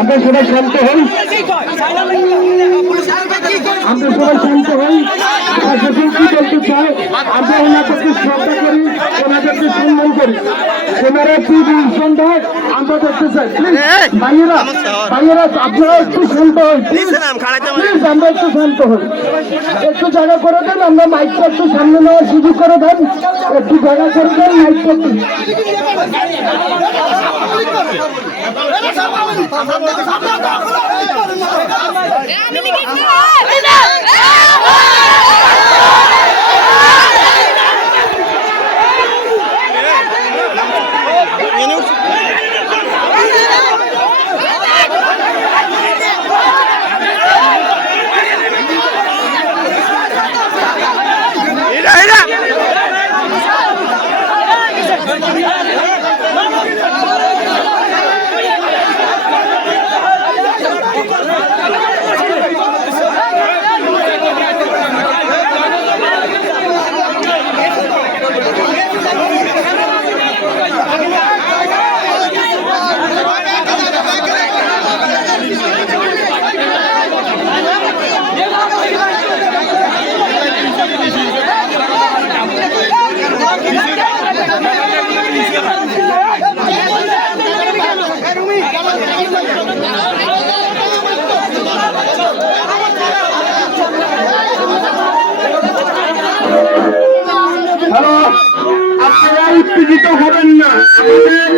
আমরা সবাই শান্ত হই, আমরা সবাই শান্ত হই। প্রশাসন কি বলতে চায় আমরা ওনাদেরকে শ্রদ্ধা করি, ওনাদেরকে সম্মান করি। ওনারা কি ডিসিশন দেয় আমরা দেখতে চাই। প্লিজ ভাইয়েরা, ভাইয়েরা আপনারা একটু শান্ত হই, প্লিজ আমরা একটু শান্ত হই। একটু জায়গা করে দেন, আমরা মাইকটা একটু সামনে নেওয়ার সুযোগ করে দেন, একটু জায়গা করে দেন মাইকটা। আপনারা উত্তেজিত হবেন না। আমাদের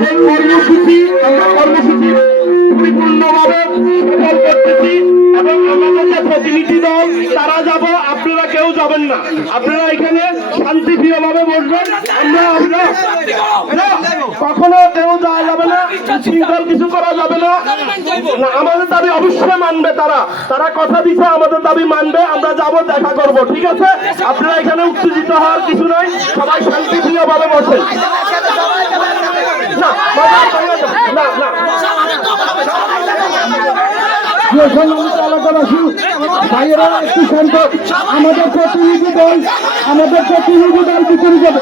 যে কর্মসূচি, আমরা কর্মসূচি পরিপূর্ণভাবে সফল করতেছি এবং আমাদের যে প্রতিনিধি দল তারা যাব, আপনারা কেউ যাবেন না। আপনারা এখানে শান্তিপ্রিয়ভাবে বসবেন। আমরা কখনো কেউ যাওয়া যাবে না, শৃঙ্খল কিছু করা যাবে না। আমাদের দাবি অবশ্যই মানবে তারা, তারা কথা দিচ্ছে আমাদের দাবি মানবে। আমরা যাব, দেখা করব, ঠিক আছে? আপনারা এখানে উত্তেজিত হওয়ার কিছু নাই, সবাই শান্তিপ্রিয় ভাবে বসেন। ভাইয়েরা একটু শান্ত, আমাদের প্রতিনিধি দল ভিতরে যাবে।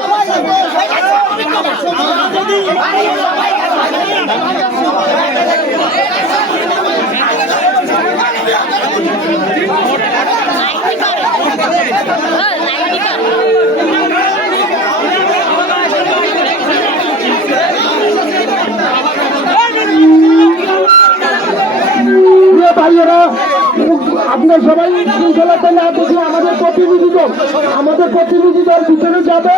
ভাইয়েরা আপনার সবাই শৃঙ্খলাতে না দেখে আমাদের প্রতিনিধি দল ভিতরে যাবে,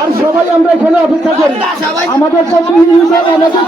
আর সবাই আমরা এখানে অপেক্ষা করি। আমাদের প্রতিনিধি দল আমাদের